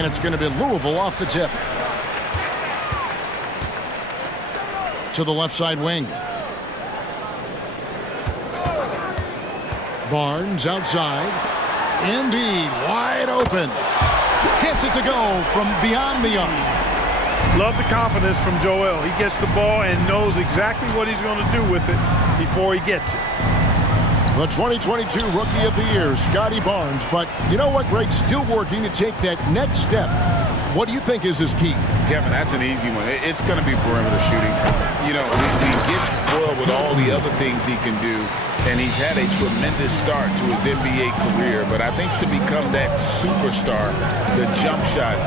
And it's going to be Louisville off the tip. To the left side wing. Barnes outside. Embiid wide open. Gets it to go from beyond the arc. Love the confidence from Joel. He gets the ball and knows exactly what he's going to do with it before he gets it. The 2022 Rookie of the Year, Scotty Barnes. But you know what, Greg? Still working to take that next step. What do you think is his key? Kevin, that's an easy one. It's going to be perimeter shooting. You know, he gets spoiled with all the other things he can do, and he's had a tremendous start to his NBA career. But I think to become that superstar, the jump shot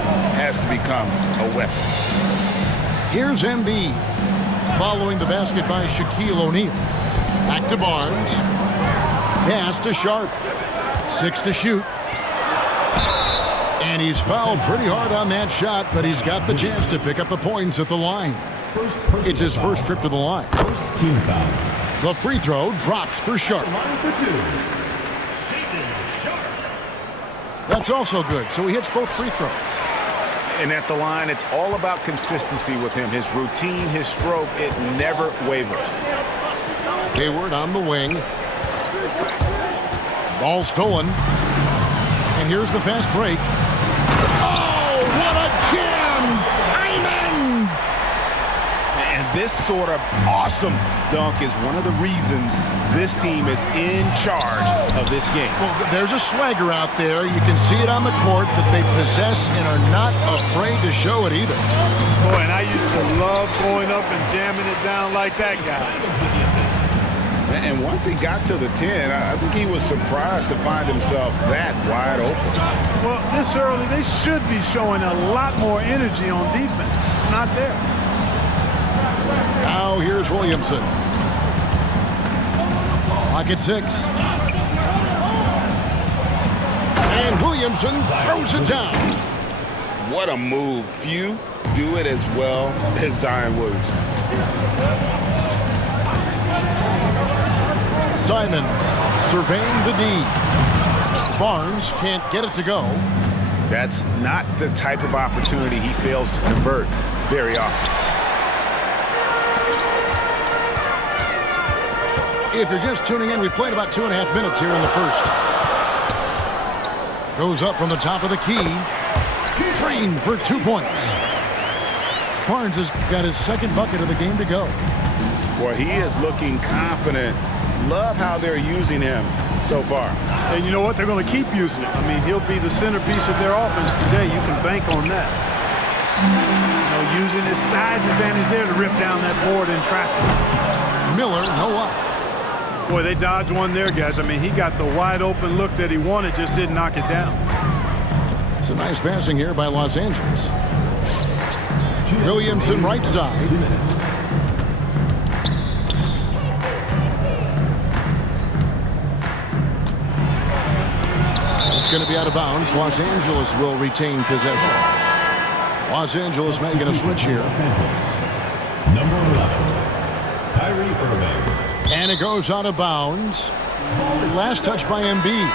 has to become a weapon. Here's Embiid following the basket by Shaquille O'Neal. Back to Barnes. Pass to Sharp. 6 to shoot. And he's fouled pretty hard on that shot, but he's got the chance to pick up the points at the line. It's his first trip to the line. First team foul. The free throw drops for Sharp. Line for 2. Sharp. That's also good, so he hits both free throws. And at the line, it's all about consistency with him. His routine, his stroke, it never wavers. Hayward on the wing. Ball stolen. And here's the fast break. Oh, what a jam! Simons! And this sort of awesome dunk is one of the reasons this team is in charge of this game. Well, there's a swagger out there. You can see it on the court that they possess and are not afraid to show it either. Boy, and I used to love going up and jamming it down like that guy. And once he got to the 10, I think he was surprised to find himself that wide open. Well, this early, they should be showing a lot more energy on defense. It's not there. Now here's Williamson. Clock at 6. And Williamson throws it down. What a move. Few do it as well as Zion Williamson. Simons surveying the D. Barnes can't get it to go. That's not the type of opportunity he fails to convert very often. If you're just tuning in, we've played about 2.5 minutes here in the first. Goes up from the top of the key. Trained for 2 points. Barnes has got his second bucket of the game to go. Boy, he is looking confident. Love how they're using him so far. And you know what? They're going to keep using it. I mean, he'll be the centerpiece of their offense today. You can bank on that. You know, using his size advantage there to rip down that board in traffic. Miller, no up. Boy, they dodged one there, guys. I mean, he got the wide open look that he wanted, just didn't knock it down. It's a nice passing here by Los Angeles. Williamson right side. 2 minutes. It's going to be out of bounds. Los Angeles will retain possession. Los Angeles making a switch here. Number 11, Kyrie Irving. And it goes out of bounds. Last touch by Embiid.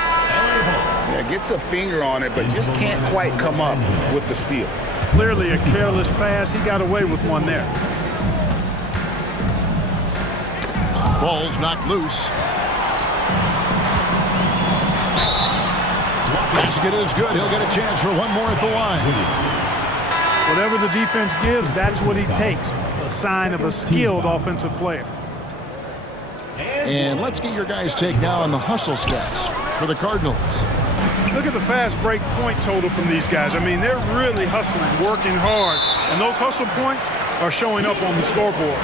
Yeah, gets a finger on it, but just can't quite come up with the steal. Clearly a careless pass. He got away with one there. Ball's knocked loose. Basket is good. He'll get a chance for one more at the line. Whatever the defense gives, that's what he takes. A sign of a skilled offensive player. And let's get your guys' take now on the hustle stats for the Cardinals. Look at the fast break point total from these guys. I mean, they're really hustling, working hard. And those hustle points are showing up on the scoreboard.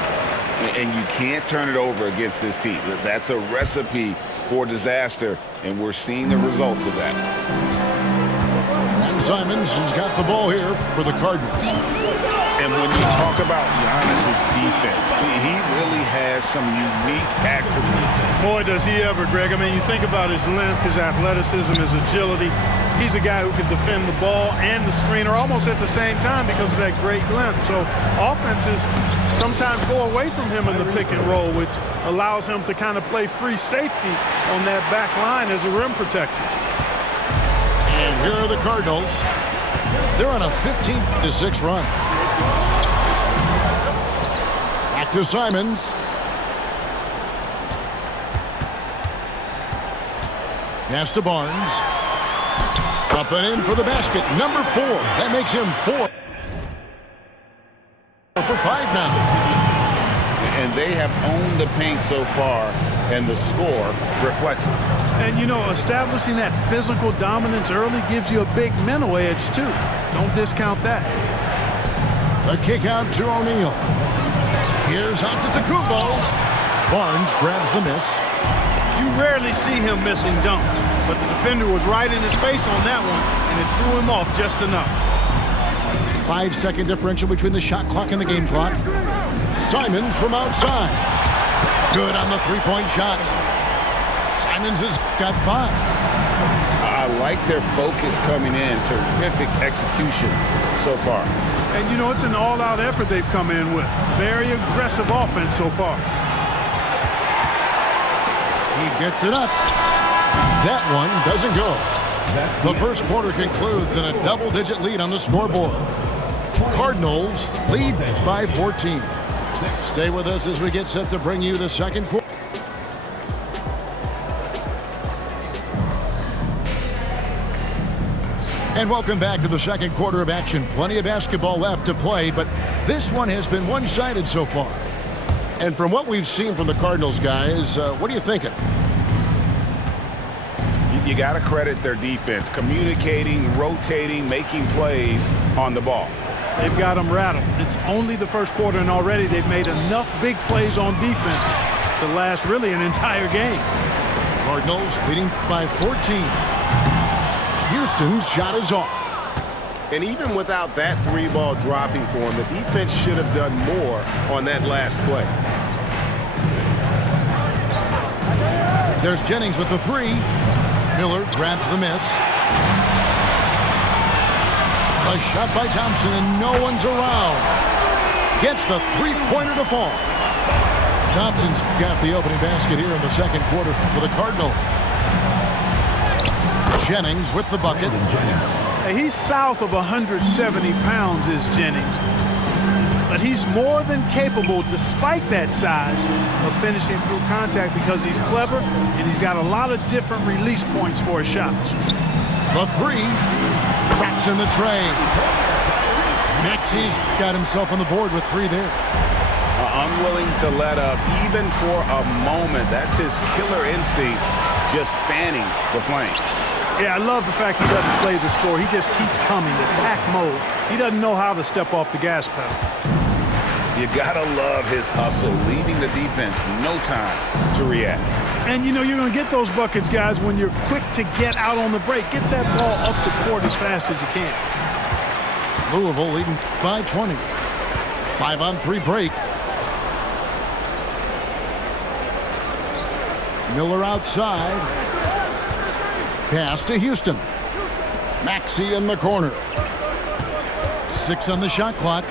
And you can't turn it over against this team. That's a recipe for disaster, and we're seeing the results of that. And Simons has got the ball here for the Cardinals. And when you talk about Giannis's defense, he really has some unique attributes. Boy, does he ever, Greg. I mean, you think about his length, his athleticism, his agility. He's a guy who can defend the ball and the screener almost at the same time because of that great length. So offenses sometimes go away from him in the pick and roll, which allows him to kind of play free safety on that back line as a rim protector. And here are the Cardinals. They're on a 15-6 run. Back to Simons. Pass to Barnes. Up and in for the basket. Number 4. That makes him 4 for 5 now. And they have owned the paint so far, and the score reflects it. And, you know, establishing that physical dominance early gives you a big mental edge, too. Don't discount that. A kick out to O'Neal. Here's Antetokounmpo. Barnes grabs the miss. You rarely see him missing dunks, but the defender was right in his face on that one, and it threw him off just enough. 5-second differential between the shot clock and the game clock. Simons from outside. Good on the three-point shot. Simons has got 5. I like their focus coming in. Terrific execution so far. And, you know, it's an all-out effort they've come in with. Very aggressive offense so far. He gets it up. That one doesn't go. The first quarter concludes in a double-digit lead on the scoreboard. Cardinals lead by 14. Stay with us as we get set to bring you the second quarter. And welcome back to the second quarter of action. Plenty of basketball left to play, but this one has been one-sided so far. And from what we've seen from the Cardinals, guys, what are you thinking? You got to credit their defense, communicating, rotating, making plays on the ball. They've got them rattled. It's only the first quarter, and already they've made enough big plays on defense to last really an entire game. Cardinals leading by 14. Houston's shot is off. And even without that 3-ball dropping for him, the defense should have done more on that last play. There's Jennings with the 3. Miller grabs the miss. A shot by Thompson, and no one's around. Gets the three-pointer to fall. Thompson's got the opening basket here in the second quarter for the Cardinals. Jennings with the bucket. Hey, he's south of 170 pounds, is Jennings. But he's more than capable, despite that size, of finishing through contact because he's clever and he's got a lot of different release points for his shots. The 3. Traps in the tray. Maxi's got himself on the board with 3 there. Unwilling to let up even for a moment. That's his killer instinct, just fanning the flame. Yeah, I love the fact he doesn't play the score. He just keeps coming, attack mode. He doesn't know how to step off the gas pedal. You gotta love his hustle, leaving the defense no time to react. And you know you're gonna get those buckets, guys, when you're quick to get out on the break. Get that ball up the court as fast as you can. Louisville leading by 20. 5-on-3 break. Miller outside. Pass to Houston. Maxey in the corner. 6 on the shot clock.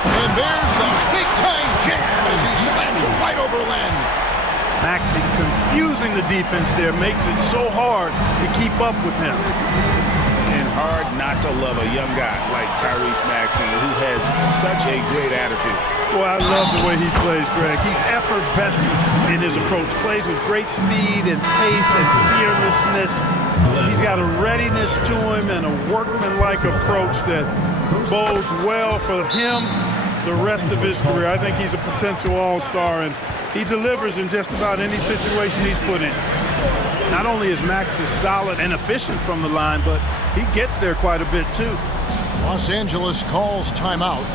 And there's the big-time jam as he slams it right over Len. Maxey confusing the defense there makes it so hard to keep up with him. And hard not to love a young guy like Tyrese Maxey, who has such a great attitude. Boy, I love the way he plays, Greg. He's effervescent in his approach. Plays with great speed and pace and fearlessness. He's got a readiness to him and a workmanlike approach that bodes well for him the rest of his career. I think he's a potential all-star, and he delivers in just about any situation he's put in. Not only is Max solid and efficient from the line, but he gets there quite a bit too. Los Angeles calls timeout.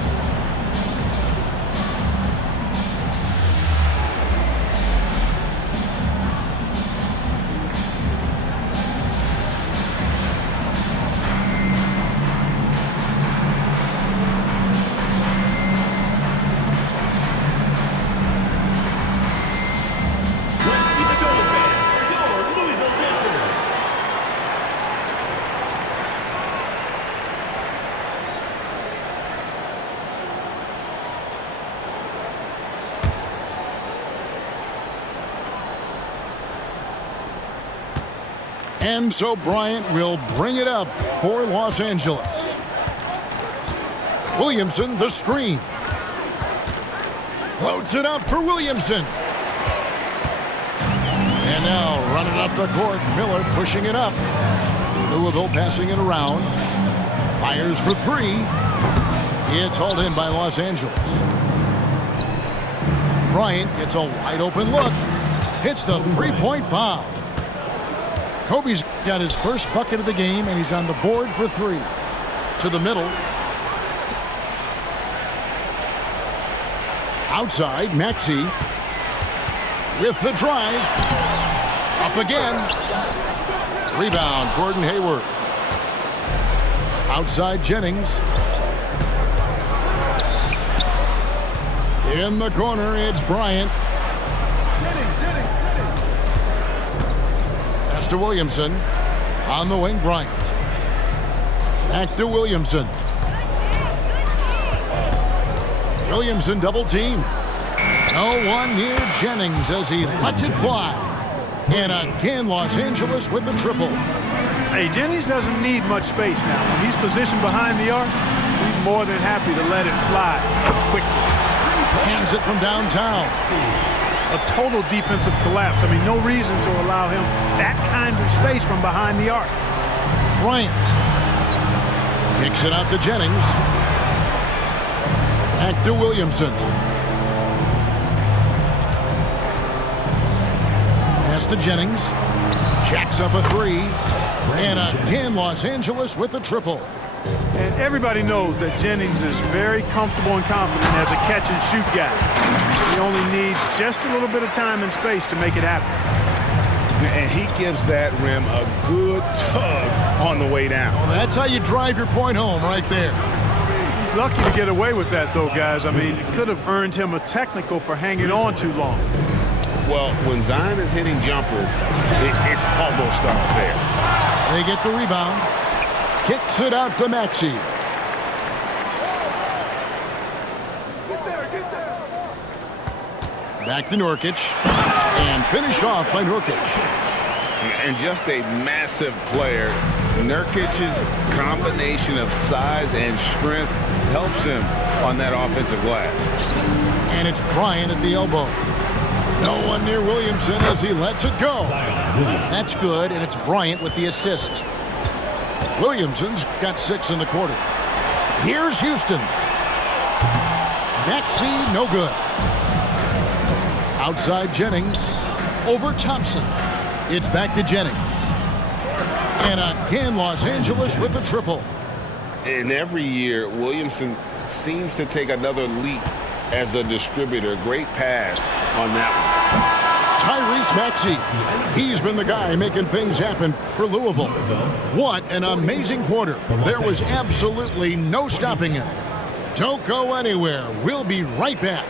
And so Bryant will bring it up for Los Angeles. Williamson, the screen. Loads it up for Williamson. And now running up the court, Miller pushing it up. Louisville passing it around. Fires for three. It's hauled in by Los Angeles. Bryant gets a wide open look. Hits the three-point bomb. Kobe's got his first bucket of the game, and he's on the board for three. To the middle. Outside, Maxey. With the drive. Up again. Rebound, Gordon Hayward. Outside, Jennings. In the corner, it's Bryant. Pass to Williamson. On the wing, Bryant. Back to Williamson. Williamson double team. No one near Jennings as he lets it fly. And again, Los Angeles with the triple. Hey, Jennings doesn't need much space now. When he's positioned behind the arc, he's more than happy to let it fly quickly. Hands it from downtown. A total defensive collapse. I mean, no reason to allow him that kind of space from behind the arc. Bryant kicks it out to Jennings. Back to Williamson. Pass to Jennings. Jacks up a three. And again, Los Angeles with the triple. And everybody knows that Jennings is very comfortable and confident as a catch-and-shoot guy. He only needs just a little bit of time and space to make it happen. And he gives that rim a good tug on the way down. Well, that's how you drive your point home right there. He's lucky to get away with that, though, guys. I mean, it could have earned him a technical for hanging on too long. Well, when Zion is hitting jumpers, it's almost unfair. They get the rebound. Kicks it out to Maxey. Back to Nurkic. And finished off by Nurkic. And just a massive player. Nurkic's combination of size and strength helps him on that offensive glass. And it's Bryant at the elbow. No one near Williamson as he lets it go. That's good, and it's Bryant with the assist. Williamson's got 6 in the quarter. Here's Houston. Maxey, no good. Outside Jennings. Over Thompson. It's back to Jennings. And again, Los Angeles with the triple. And every year, Williamson seems to take another leap as a distributor. Great pass on that one. Tyrese Maxey. He's been the guy making things happen for Louisville. What an amazing quarter. There was absolutely no stopping him. Don't go anywhere. We'll be right back.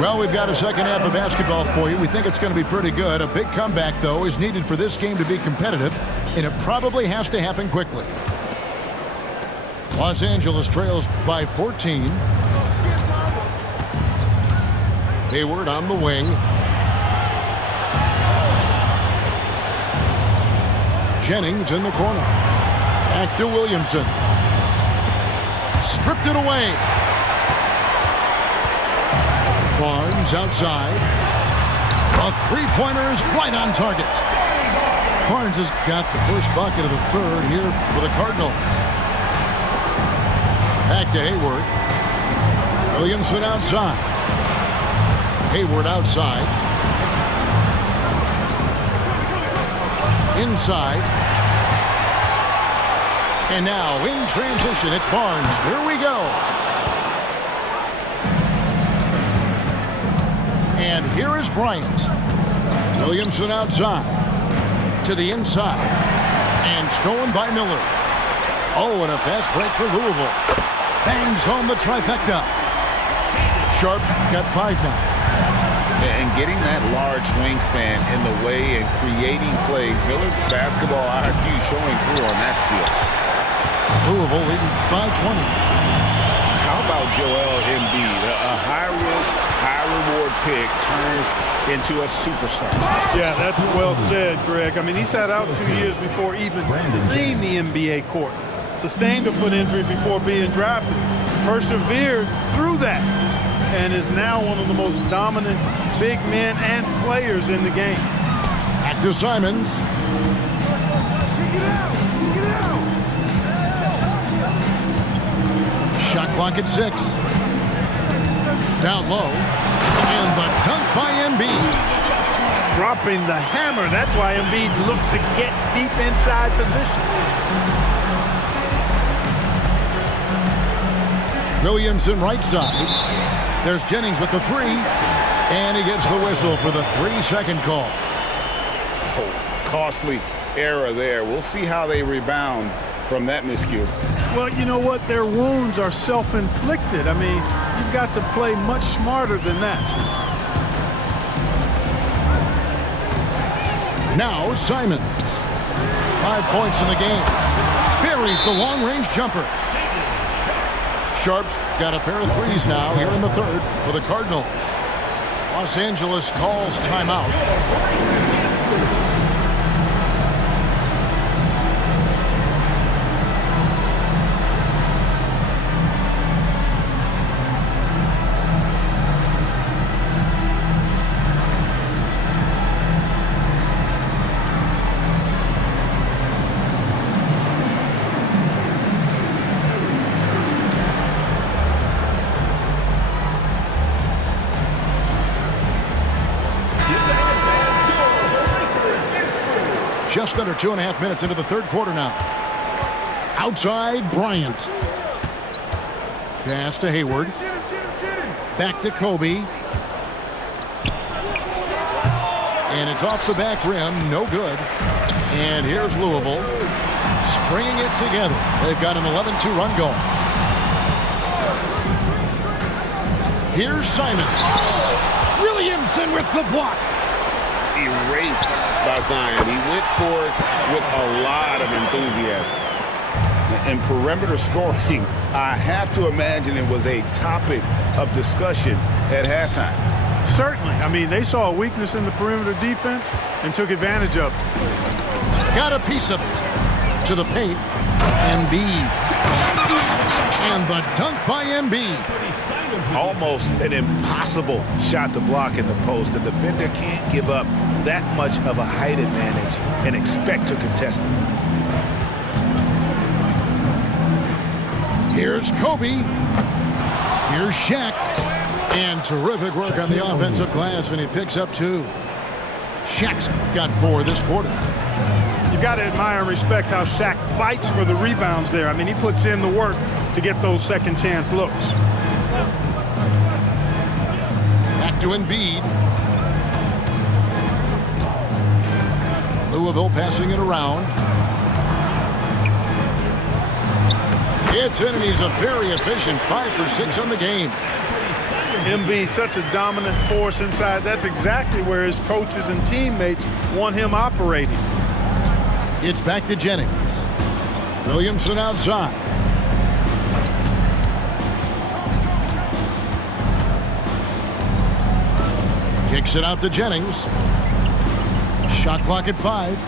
Well, we've got a second half of basketball for you. We think it's going to be pretty good. A big comeback, though, is needed for this game to be competitive, and it probably has to happen quickly. Los Angeles trails by 14. Hayward on the wing. Jennings in the corner. Back to Williamson. Stripped it away. Barnes outside. A three-pointer is right on target. Barnes has got the first bucket of the third here for the Cardinals. Back to Hayward. Williamson outside. Hayward outside. Inside. And now in transition, it's Barnes. Here we go. And here is Bryant. Williamson outside. To the inside. And stolen by Miller. Oh, and a fast break for Louisville. Bangs home the trifecta. Sharp got 5 now. And getting that large wingspan in the way and creating plays. Miller's basketball IQ showing through on that steal. Louisville leading by 20. How about Joel Embiid? A high-risk, high-reward pick turns into a superstar. Yeah, that's well said, Greg. I mean, he sat out 2 years before even seeing the NBA court. Sustained a foot injury before being drafted. Persevered through that and is now one of the most dominant big men and players in the game. Back to Simons. Shot clock at 6. Down low. And the dunk by Embiid. Dropping the hammer. That's why Embiid looks to get deep inside position. Williamson right side. There's Jennings with the 3. And he gets the whistle for the 3-second call. Oh, costly error there. We'll see how they rebound from that miscue. Well, you know what? Their wounds are self-inflicted. I mean, you've got to play much smarter than that. Now Simons. 5 points in the game. Buries the long-range jumper. Sharp's got a pair of 3s now here in the 3rd for the Cardinals. Los Angeles calls timeout. Just under 2.5 minutes into the 3rd quarter now. Outside, Bryant. Pass to Hayward. Back to Kobe. And it's off the back rim. No good. And here's Louisville. Stringing it together. They've got an 11-2 run going. Here's Simon. Williamson with the block. Erased by Zion. He went for it with a lot of enthusiasm. And perimeter scoring, I have to imagine it was a topic of discussion at halftime. Certainly. I mean, they saw a weakness in the perimeter defense and took advantage of it. Got a piece of it. To the paint. Embiid. And the dunk by Embiid. Almost an impossible shot to block in the post. The defender can't give up that much of a height advantage and expect to contest it. Here's Kobe. Here's Shaq. And terrific work on the offensive glass, and he picks up 2. Shaq's got 4 this quarter. You've got to admire and respect how Shaq fights for the rebounds there. I mean, he puts in the work to get those second chance looks. Back to Embiid. Louisville passing it around. It's in, and he's a very efficient 5 for 6 on the game. Embiid, such a dominant force inside. That's exactly where his coaches and teammates want him operating. It's back to Jennings. Williamson outside. Kicks it out to Jennings. Shot clock at 5.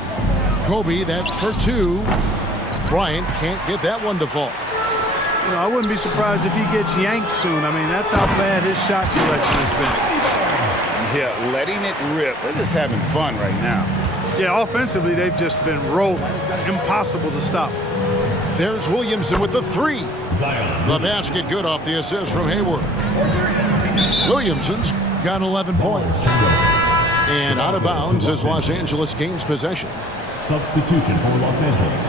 Kobe, that's for 2. Bryant can't get that one to fall. You know, I wouldn't be surprised if he gets yanked soon. I mean, that's how bad his shot selection has been. Yeah, letting it rip. They're just having fun right now. Yeah, offensively, they've just been rolling. Impossible to stop. There's Williamson with the 3. The basket good off the assist from Hayward. Williamson's got 11 points. And out of bounds as Los Angeles gains possession. Substitution for Los Angeles.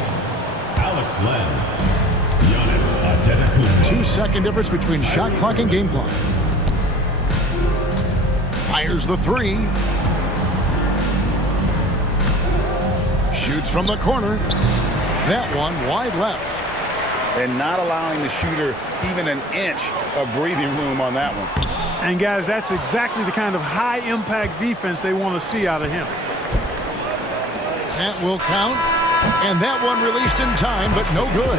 Alex Len. Giannis Antetokounmpo. 2-second difference between shot clock and game clock. Fires the 3. Shoots from the corner. That one wide left. And not allowing the shooter even an inch of breathing room on that one. And, guys, that's exactly the kind of high-impact defense they want to see out of him. That will count. And that one released in time, but no good.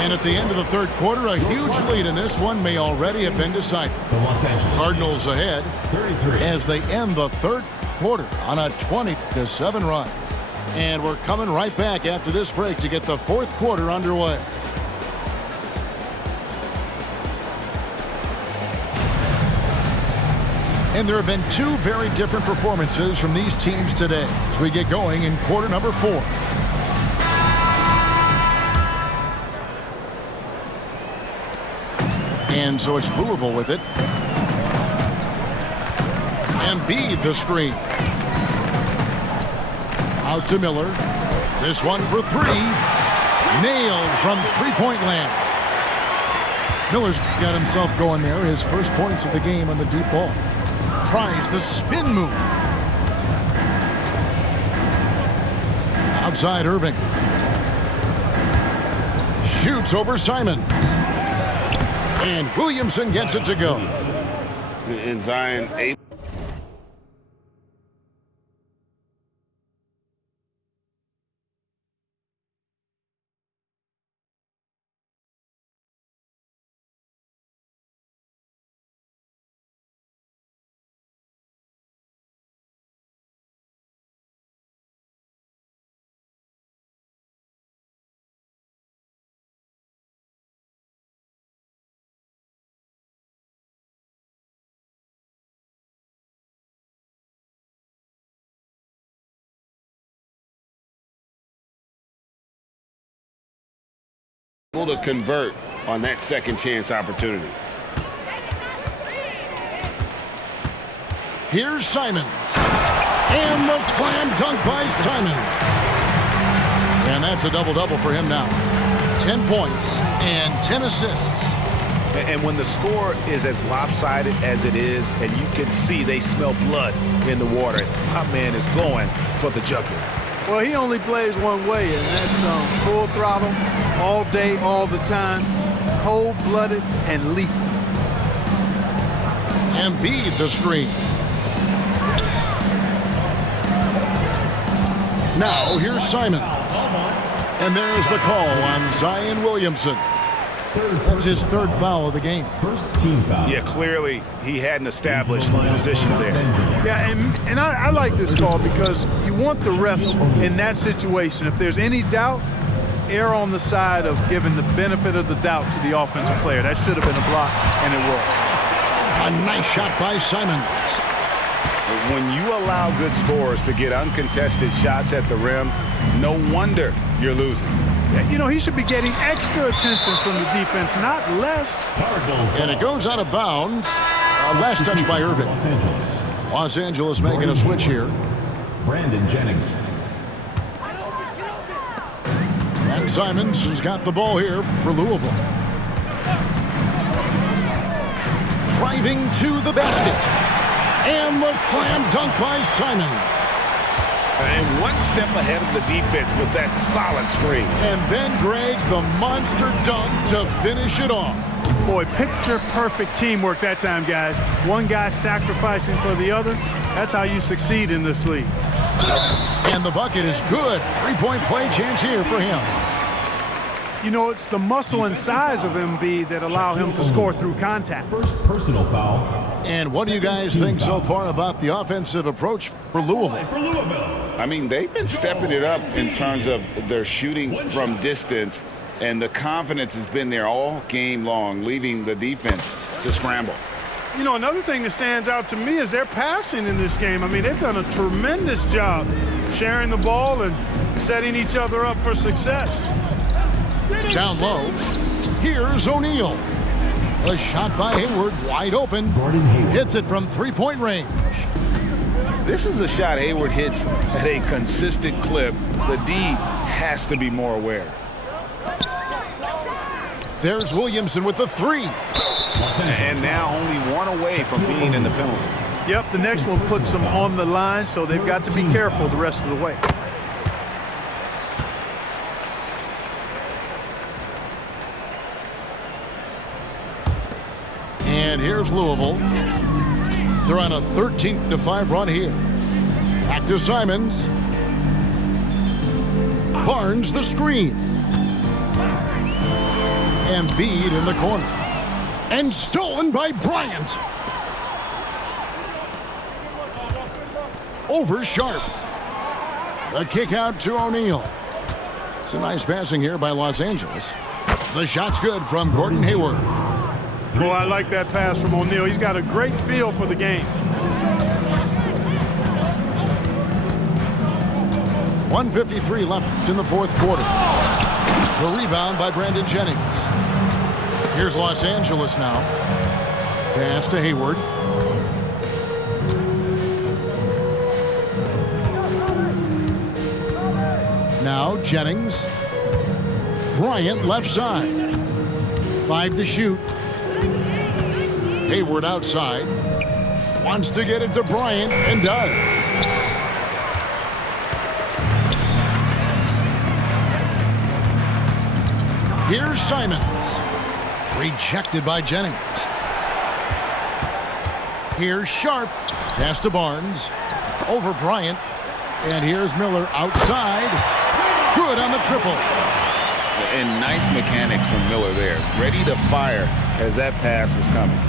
And at the end of the third quarter, a huge lead in this one may already have been decided. The Los Angeles Cardinals ahead 33 as they end the third quarter on a 20-7 run. And we're coming right back after this break to get the fourth quarter underway. And there have been two very different performances from these teams today as we get going in quarter number 4. And so it's Louisville with it. Embiid the screen. Out to Miller. This one for 3. Nailed from three-point land. Miller's got himself going there. His first points of the game on the deep ball. Tries the spin move. Outside Irving. Shoots over Simon. And Williamson gets it to go. And Zion able. To convert on that second chance opportunity. Here's Simons. And the slam dunk by Simons. And that's a double-double for him now. 10 points and 10 assists. And when the score is as lopsided as it is, and you can see they smell blood in the water, my man is going for the jugular. Well, he only plays one way, and that's full throttle, all day, all the time, cold-blooded and lethal. Embiid the screen. Now here's Simons. And there's the call on Zion Williamson. That's his third foul of the game. First team foul. Yeah, clearly he hadn't established position there. Yeah, and I like this call because you want the refs in that situation. If there's any doubt, err on the side of giving the benefit of the doubt to the offensive player. That should have been a block, and it was. A nice shot by Simons. When you allow good scorers to get uncontested shots at the rim, no wonder you're losing. You know, he should be getting extra attention from the defense, not less. And it goes out of bounds. Last touch by Irving. Los Angeles making a switch here. Brandon Jennings. And Simons has got the ball here for Louisville. Driving to the basket. And the slam dunk by Simons. And one step ahead of the defense with that solid screen. And then, Greg, the monster dunk to finish it off. Boy, picture-perfect teamwork that time, guys. One guy sacrificing for the other. That's how you succeed in this league. And the bucket is good. Three-point play chance here for him. You know, it's the muscle and size of Embiid that allow him to score through contact. First personal foul. And what do you guys think so far about the offensive approach for Louisville? I mean, they've been stepping it up in terms of their shooting from distance, and the confidence has been there all game long, leaving the defense to scramble. You know, another thing that stands out to me is their passing in this game. I mean, they've done a tremendous job sharing the ball and setting each other up for success. Down low, here's O'Neal. A shot by Hayward, wide open. Hits it from three-point range. This is a shot Hayward hits at a consistent clip. The D has to be more aware. There's Williamson with the three. And now only one away from being in the penalty. Yep, the next one puts them on the line, so they've got to be careful the rest of the way. And here's Louisville. They're on a 13-5 run here. Back to Simons. Barnes the screen. Embiid in the corner. And stolen by Bryant. Over Sharp. A kick out to O'Neal. It's a nice passing here by Los Angeles. The shot's good from Gordon Hayward. Boy, I like that pass from O'Neal. He's got a great feel for the game. 1:53 left in the fourth quarter. The rebound by Brandon Jennings. Here's Los Angeles now. Pass to Hayward. Now Jennings. Bryant left side. 5 to shoot. Hayward outside. Wants to get it to Bryant and does. Here's Simons. Rejected by Jennings. Here's Sharp. Pass to Barnes. Over Bryant. And here's Miller outside. Good on the triple. And nice mechanics from Miller there. Ready to fire as that pass was coming.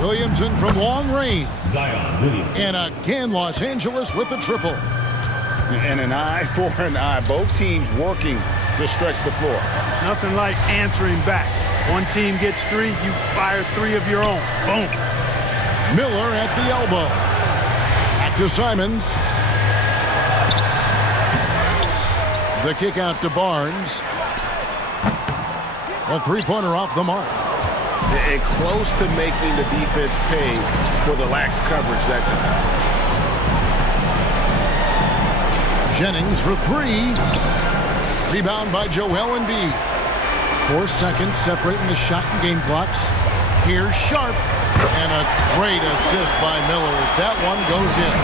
Williamson from long range. Zion Williamson. And again, Los Angeles with the triple. And an eye for an eye. Both teams working to stretch the floor. Nothing like answering back. One team gets 3, you fire 3 of your own. Boom. Miller at the elbow. Back to Simons. The kick out to Barnes. A three-pointer off the mark. And close to making the defense pay for the lax coverage that time. Jennings for 3. Rebound by Joel Embiid. 4 seconds separating the shot and game clocks. Here's Sharp. And a great assist by Miller as that one goes in.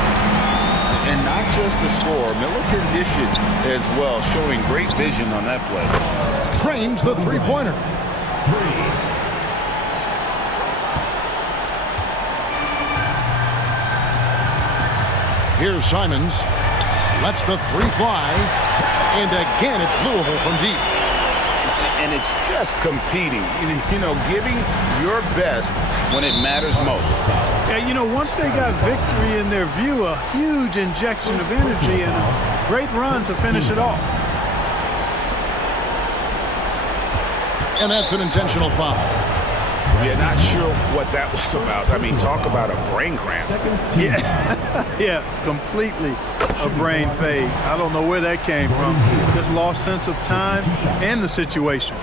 And not just the score, Miller conditioned as well, showing great vision on that play. Trains the three-pointer. 3. Here's Simons. Lets the 3 fly. And again, it's Louisville from deep. And it's just competing, you know, giving your best when it matters most. Yeah, you know, once they got victory in their view, a huge injection of energy and a great run to finish it off. And that's an intentional foul. Yeah, not sure what that was about. I mean, talk about a brain cramp. Yeah, completely a brain phase. I don't know where that came from. Just lost sense of time and the situation.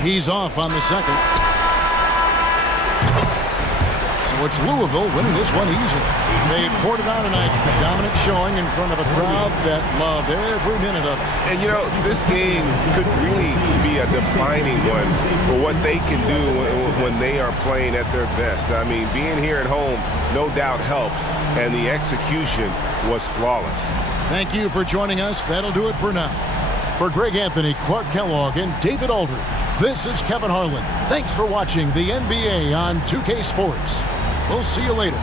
He's off on the second. So it's Louisville winning this one easily. They poured it on tonight. Dominant showing in front of a crowd that loved every minute of it. And, you know, this game could really be a defining one for what they can do when they are playing at their best. I mean, being here at home no doubt helps, and the execution was flawless. Thank you for joining us. That'll do it for now. For Greg Anthony, Clark Kellogg, and David Aldridge, this is Kevin Harlan. Thanks for watching the NBA on 2K Sports. We'll see you later.